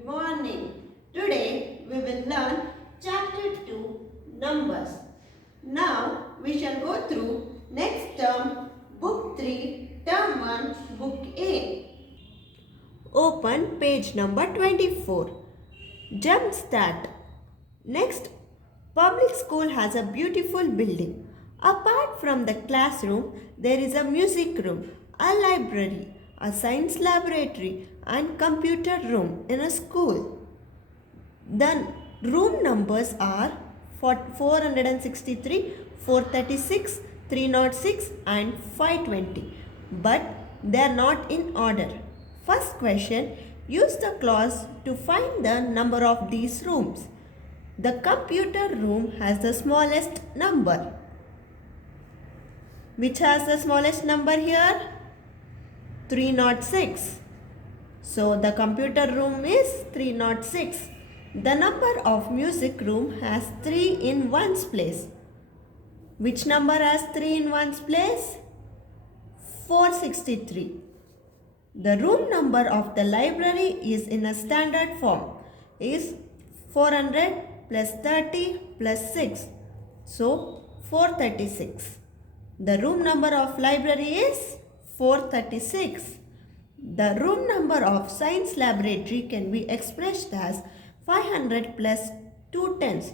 Good morning. Today we will learn chapter 2 numbers. Now we shall go through next term book 3 term 1 book A. Open page number 24. Jump start. Next, public school has a beautiful building. Apart from the classroom, there is a music room, a library, a science laboratory and computer room in a school. The room numbers are 463, 436, 306 and 520, but they are not in order. First question, use the clause to find the number of these rooms. The computer room has the smallest number. Which has the smallest number here? 306. So the computer room is 306. The number of music room has 3 in ones place. Which number has 3 in ones place? 463. The room number of the library is in a standard form is 400 plus 30 plus 6. So 436. The room number of library is 436. The room number of science laboratory can be expressed as 500 plus 2 tens.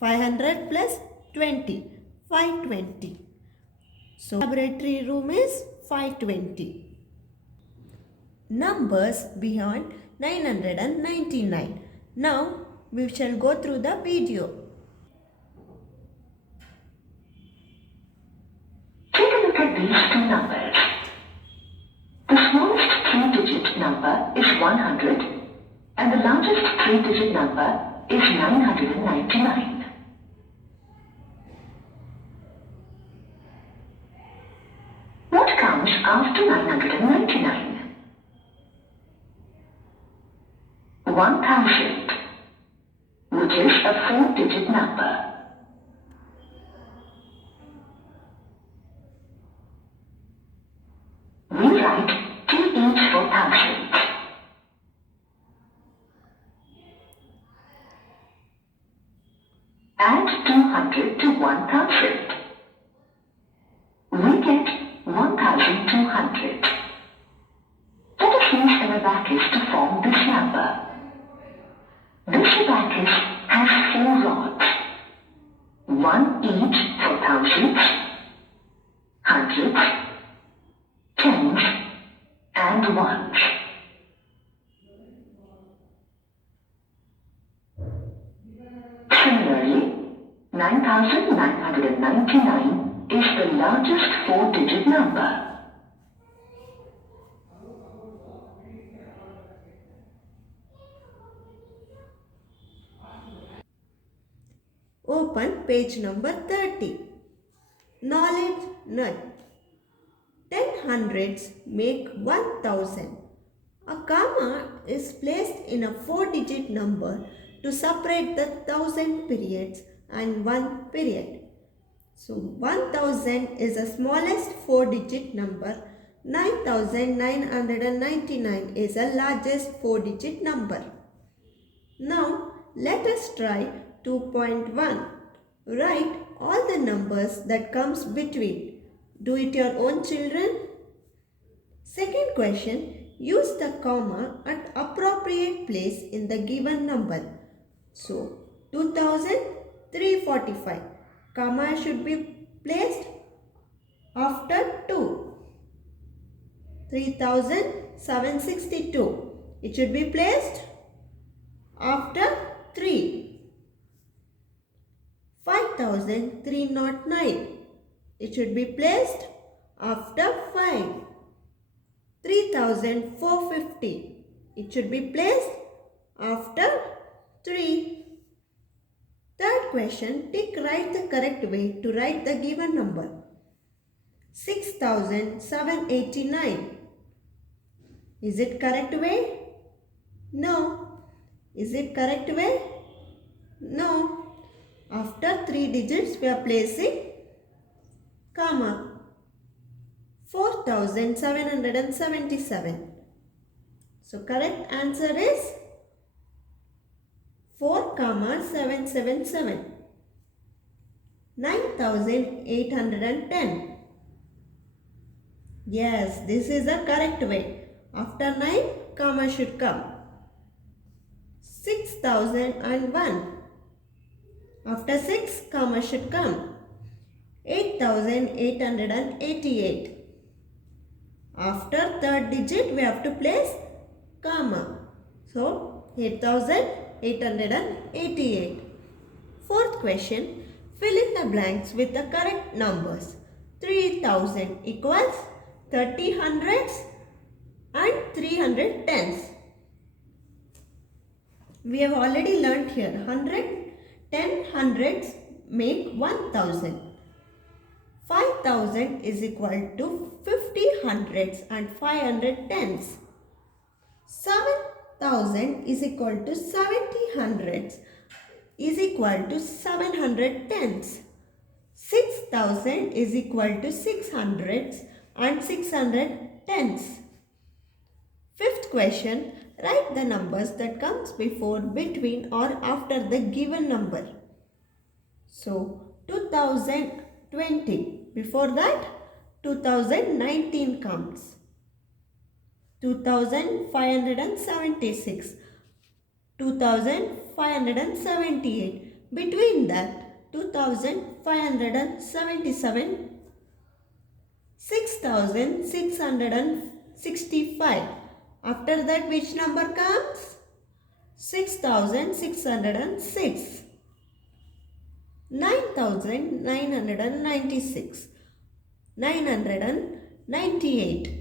500 plus 20. 520. So laboratory room is 520. Numbers beyond 999. Now we shall go through the video. Take a look at these two numbers. The smallest three-digit number is 100 and the largest three-digit number is 999. What comes after 999? 1000, which is a four-digit number. We write TH for thousand. Add 200 to 1000. We get 1200. Let us use an abacus to form this number. This abacus has 4 rods, one each for thousands, hundreds, tens and ones. Similarly, 9999 is the largest four-digit number. Open page number 30. Knowledge nut. 10 hundreds make 1000. A comma is placed in a 4-digit number to separate the 1000 periods and 1 period. So 1000 is the smallest 4-digit number. 9999 is the largest 4-digit number. Now let us try 2.1. Write all the numbers that comes between. Do it your own, children. Second question. Use the comma at appropriate place in the given number. So 2345. Comma should be placed after 2. 3762. It should be placed after 3. 5309. It should be placed after 5. 3450. It should be placed after 3. Third question, write the correct way to write the given number. 6789. Is it correct way? No. Is it correct way? No. After 3 digits we are placing comma. 4777. So correct answer is 4,777. 9,810. Yes, this is the correct way. After 9, comma should come. 6,001. After 6, comma should come. 8,888. After third digit, we have to place comma. So, 8,888. Fourth question, fill in the blanks with the correct numbers. 3,000 equals 30 hundreds and 300 tens. We have already learnt here 10 hundreds make 1,000. 5,000 is equal to 50 hundreds and 500 tens. 7,000 is equal to 70 hundreds is equal to 700 tens. 6,000 is equal to 6 hundreds and 600 tens. Fifth question, write the numbers that comes before, between or after the given number. So 2020, before that 2019 comes. 2,576, 2,578. Between that 2,577, 6,665. After that which number comes? 6,606. 9,996. 998.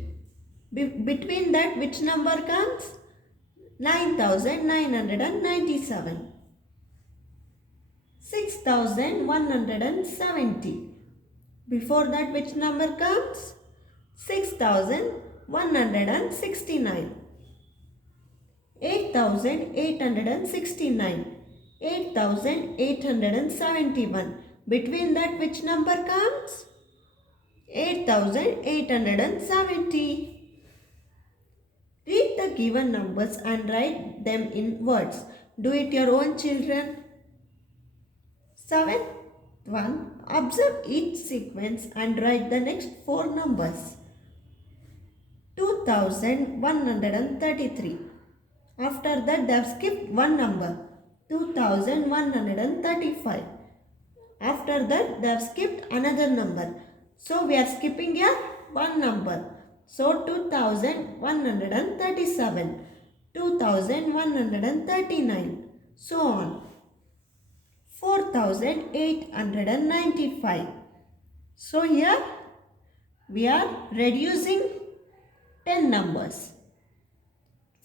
Between that which number comes? 9,997. 6,170. Before that which number comes? 6,169. 8,869. 8,871. Between that which number comes? 8,870. Read the given numbers and write them in words. Do it your own, children. 7. 1. Observe each sequence and write the next 4 numbers. 2,133. After that they have skipped one number. 2,135. After that they have skipped another number. So we are skipping here one number. So 2,137, 2,139, so on. 4,895. So here we are reducing 10 numbers.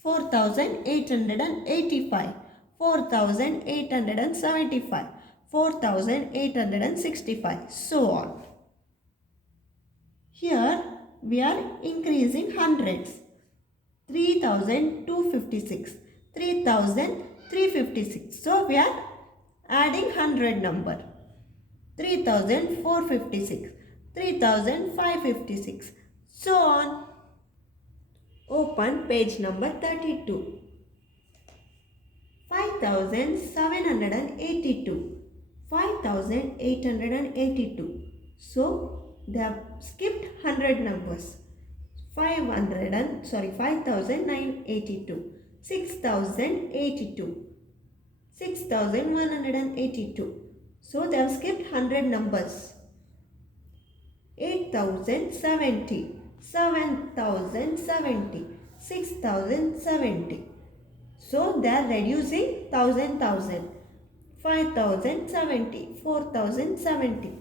4,885, 4,875, 4,865, so on. Here we are increasing hundreds. 3,256, 3,356. So we are adding 100 number. 3,456, 3,556, so on. Open page number 32. 5,782, 5,882. So they have skipped 100 numbers. 5,982, 6,082, 6,182. So they have skipped 100 numbers. 8,070, 7,070, 6,070. So they are reducing 1,000. 5,070, 4,070.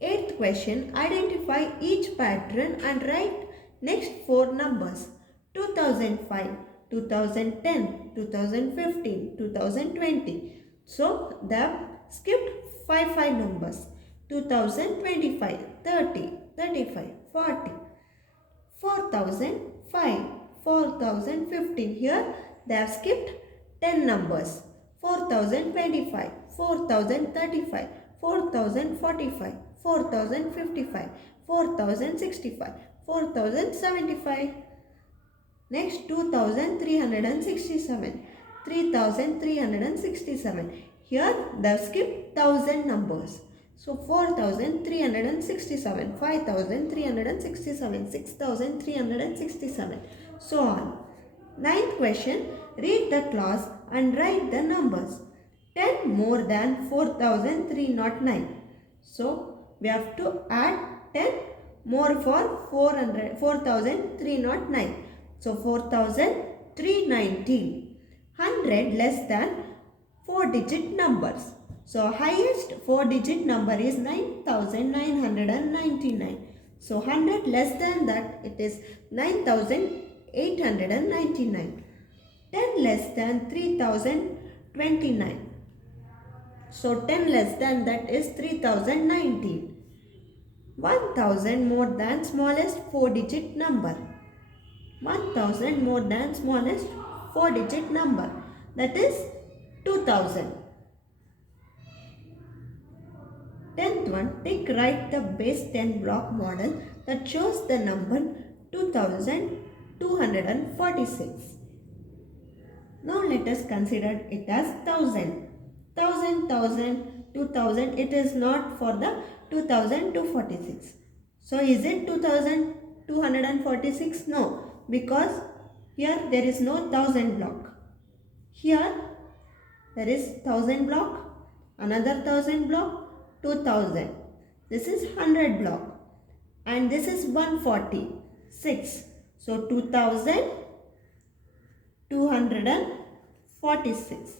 Eighth question, identify each pattern and write next 4 numbers. 2005, 2010, 2015, 2020. So they have skipped 5 numbers. 2025, 30, 35, 40. 4,005, 4,015. Here they have skipped 10 numbers. 4,025, 4,035, 4,045, 4,055, 4,065, 4,075. Next 2,367, 3,367. Here they have skipped 1000 numbers. So 4,367, 5,367, 6,367, so on. Ninth question, read the clause and write the numbers. 10 more than 4,309. So we have to add 10 more for 4,309. So 4,319. 100 less than 4 digit numbers. So highest 4 digit number is 9,999. So 100 less than that, it is 9,899. 10 less than 3,029. So 10 less than that is 3,019. 1,000 more than smallest 4 digit number. 1,000 more than smallest 4 digit number, that is 2,000. 10th one, tick write the base 10 block model that shows the number 2,246. Now let us consider it as 1,000. 1,000, 1,000, 2,000. It is not for the 2,246. So is it 2,246? No, because here there is no 1,000 block. Here there is 1,000 block, another 1,000 block, 2,000. This is 100 block and this is 146. So 2,246.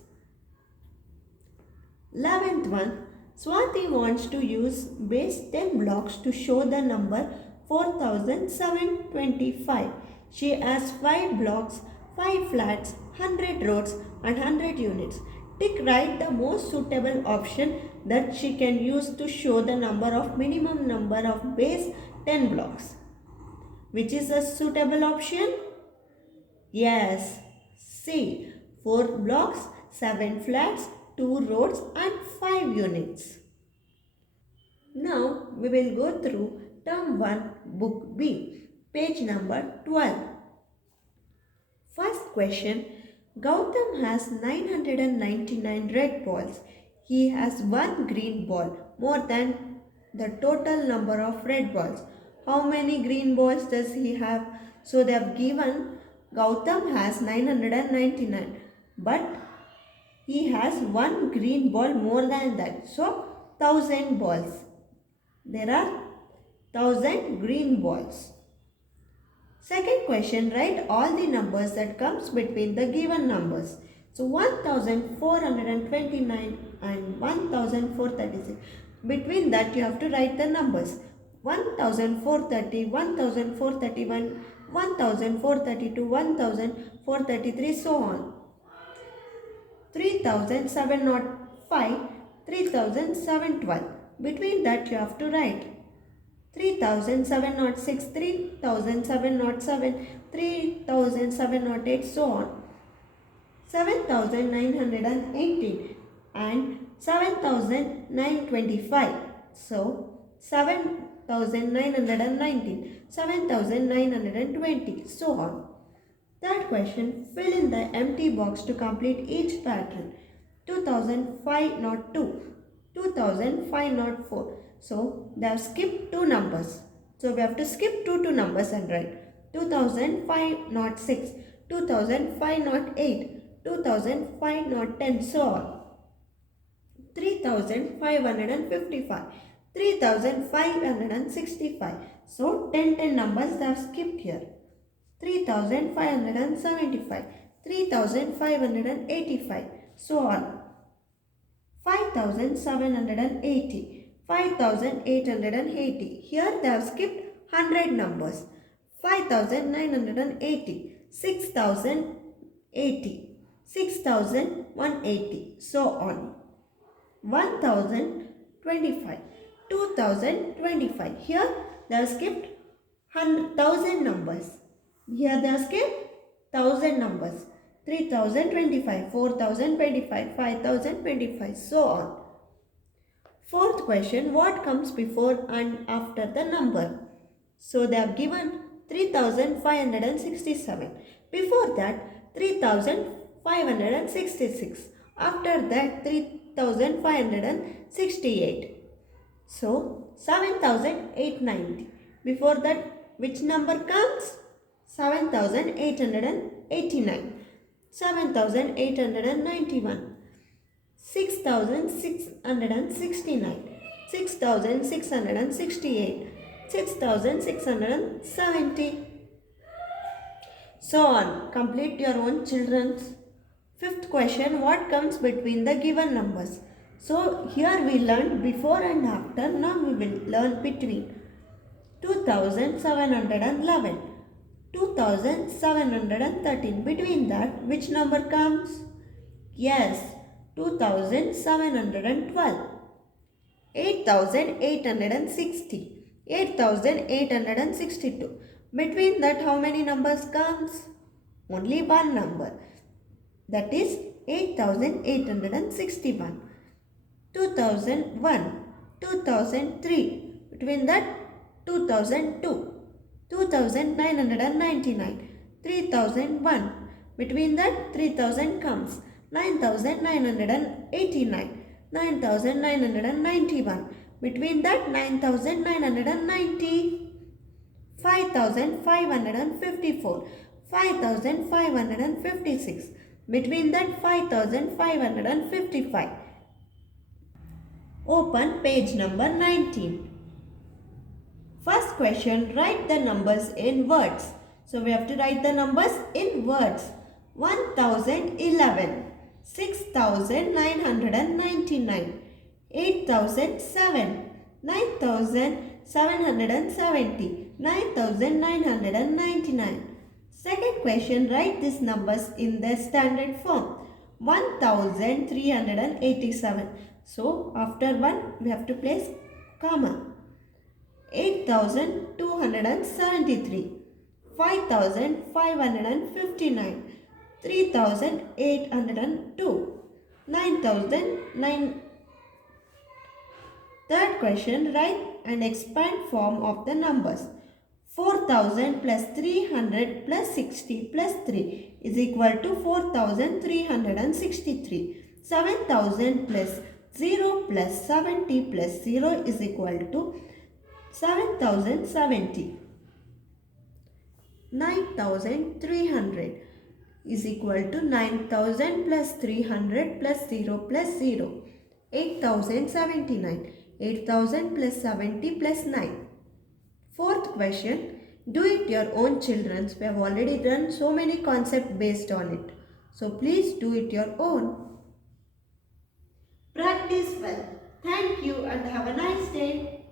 11th one, Swati wants to use base 10 blocks to show the number 4,725. She has 5 blocks, 5 flats, 100 rows and 100 units. Tick write the most suitable option that she can use to show the minimum number of base 10 blocks. Which is a suitable option? Yes, C. 4 blocks, 7 flats, 2 rows and 5 units. Now we will go through term 1 book B, page number 12. First question, Gautam has 999 red balls. He has 1 green ball, more than the total number of red balls. How many green balls does he have? So they have given Gautam has 999, but he has 1 green ball more than that. So 1,000 balls. There are 1,000 green balls. Second question, write all the numbers that comes between the given numbers. So 1,429 and 1,436. Between that you have to write the numbers. 1,430, 1,431, 1,432, 1,433, so on. 3,705, 3,712. Between that you have to write 3,706, 3,707, 3,708, so on. 7,918 and 7,925. So 7,919, 7,920, so on. Third question, fill in the empty box to complete each pattern. 2,502, 2,504. So they have skipped 2 numbers. So we have to skip 2 numbers and write 2,506, 2,508, 2,510, so on. 3,555, 3,565. So 10 numbers they have skipped here. 3,575, 3,585, so on. 5,780, 5,880. Here they have skipped 100 numbers. 5,980, 6,080, 6,180, so on. 1,025, 2,025. Here they have skipped 1,000 numbers. Here they have skipped 1,000 numbers. 3,025, 4,025, 5,025, so on. Fourth question, what comes before and after the number? So they have given 3,567. Before that, 3,567. 566. After that 3568. So 7890. Before that which number comes? 7889. 7891. 6669. 6668. 6670. So on. Complete your own children's. Fifth question. What comes between the given numbers? So here we learned before and after. Now we will learn between. 2711. 2713. Between that which number comes? Yes. 2712. 8860. 8862. Between that how many numbers comes? Only one number. That is 8861. 2001. 2003. Between that 2002. 2999. 3001. Between that 3000 comes. 9989. 9991. Between that 9990. 5554. 5556. Between that 5555. Open page number 19. First question, write the numbers in words. So we have to write the numbers in words. 1011, 6999, 8007, 9770, 9999. Second question, write these numbers in their standard form. 1387. So after 1 we have to place comma. 8273, 5559, 3802, 9009. Third question, write and expand form of the numbers. 4000 plus 300 plus 60 plus 3 is equal to 4363. 7000 plus 0 plus 70 plus 0 is equal to 7070. 9300 is equal to 9000 plus 300 plus 0 plus 0. 8079. 8000 plus 70 plus 9. Fourth question, do it your own children. We have already done so many concepts based on it. So please do it your own. Practice well. Thank you and have a nice day.